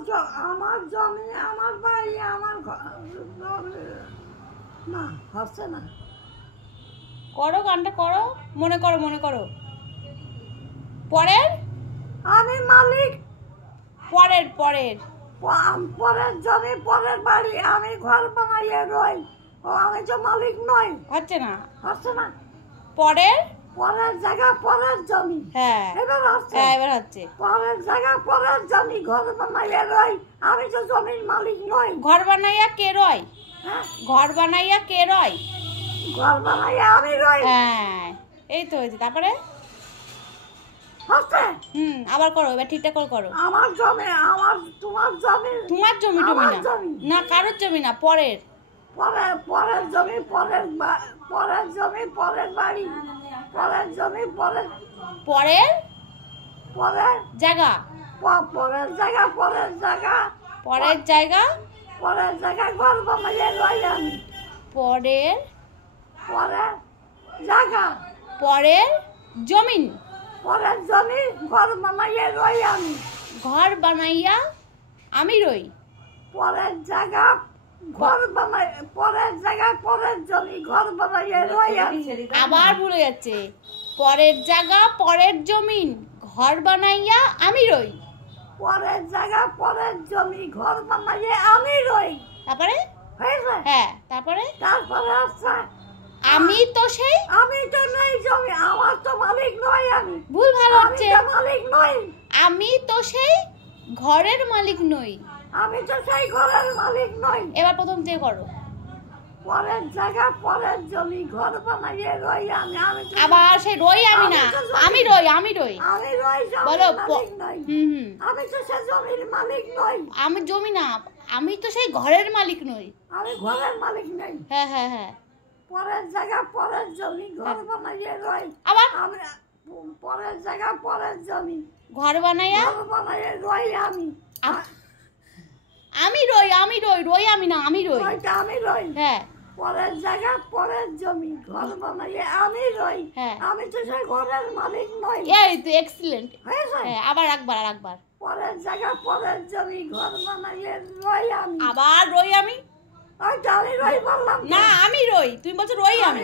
আমার জমি, আমার বাড়ি, আমার না হচ্ছে না। করো গানটা করো, মনে করো মনে করো। পরের আমি মালিক, পরের পরের পরের জমি, পরের বাড়ি, আমি ঘর বানাইয়ে রই, ও আমি তো মালিক নই। হচ্ছে না। হচ্ছে না। পরের পরের জায়গা, পরের জমি। হ্যাঁ এবার হচ্ছে। হ্যাঁ এবার হচ্ছে। পরের জায়গা, পরের জমি, ঘর বানাইয়ে রই, আমি তো জমির মালিক নই। ঘর বানাইয়া কে রয়? হ্যাঁ, ঘর বানাইয়া কে রয়? ঘর বানাইয়ে আমি রই। হ্যাঁ এই তো হয়েছে। তারপরে হচ্ছে। আবার করো, এবার ঠিকঠাক করে করো। আমার জমি, আমার, তোমার জমি, তোমার জমি টমি আমার না, জমি। না কারোর জমি না, পরের। পরের জমি, পরের জমি, পরের বাড়ি, পরের জমি, পরের পরের জায়গা, পরের জায়গা, পরের জায়গা, পরের জায়গা, পরের জায়গায় ঘর বানাইয়ে রই আমি। পরের পরের জায়গা, পরের জমিন, পরের জমি, ঘর বানাইয়ে রই আমি। ঘর বানাইয়া আমি রই। পরের জায়গা, ঘর বানাই, পরের জায়গায়, পরের জমি, ঘর বানাইয়ে রই আমি। আবার ভুলে যাচ্ছে। পরের জায়গা, পরের জমিন, ঘর বানাইয়া আমি রই। পরের জায়গা, পরের জমি, ঘর বানাইয়ে আমি রই। তারপরে হয়েছে? হ্যাঁ তারপরে তারপরে হচ্ছে আমি তো সেই, আমি তো নই জমি, আমার তো মালিক নই আমি। ভুল ভালো আমি হচ্ছে। তো মালিক নই। আমি তো সেই ঘরের মালিক নই। আমি তো সেই ঘরের মালিক নই। এবার প্রথম যে করো। পরের জায়গা, পরের জমি, ঘর বানাইয়ে রই আমি। আমি তো আবার সেই রই আমি না, আমি রই, আমি রই। আমি রই বলো জমির মালিক নই। আমি তো সেই জমির মালিক নই। আমি জমি না, আমি তো সেই ঘরের মালিক নই। আমি ঘরের মালিক নই। হ্যাঁ হ্যাঁ হ্যাঁ। পরের জায়গা, পরের জমি, ঘর বানাইয়ে রই। আবার আমি পরের জায়গা, পরের জমি, ঘর বানাইয়া ঘর বানাইয়ে রই আমি। আমি রই, আমি রই, রই আমি না, আমি রই। ওইটা আমি রই। হ্যাঁ পরের জায়গা, পরের জমি, ঘর বানাইয়ে আমি রই। হ্যাঁ। আমি তো সেই ঘরের মালিক নই। এই তো এক্সিলেন্ট। হয়েছে? হ্যাঁ আবার একবার। পরের জায়গা, পরের জমি, ঘর বানাইয়ে রই আমি। আবার রই আমি ওইটা আমি রই বললাম তো। না, আমি রই, তুমি বলছো রই আমি।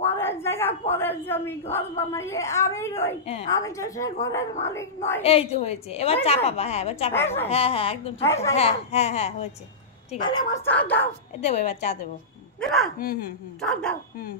পরের জায়গা, পরের জমি, ঘর বানাইয়ে আমি রই। হ্যাঁ। আমি তো সেই ঘরের মালিক নই। এই তো হয়েছে। এবার চা পাবা। হ্যাঁ এবার চা পাবা। হ্যাঁ হ্যাঁ একদম ঠিক। হ্যাঁ হ্যাঁ হ্যাঁ হয়েছে। ঠিক আছে তাহলে আমার চা দাও। দেবো, এবার চা দেবো। দিলা? হুম চা দাও। হুম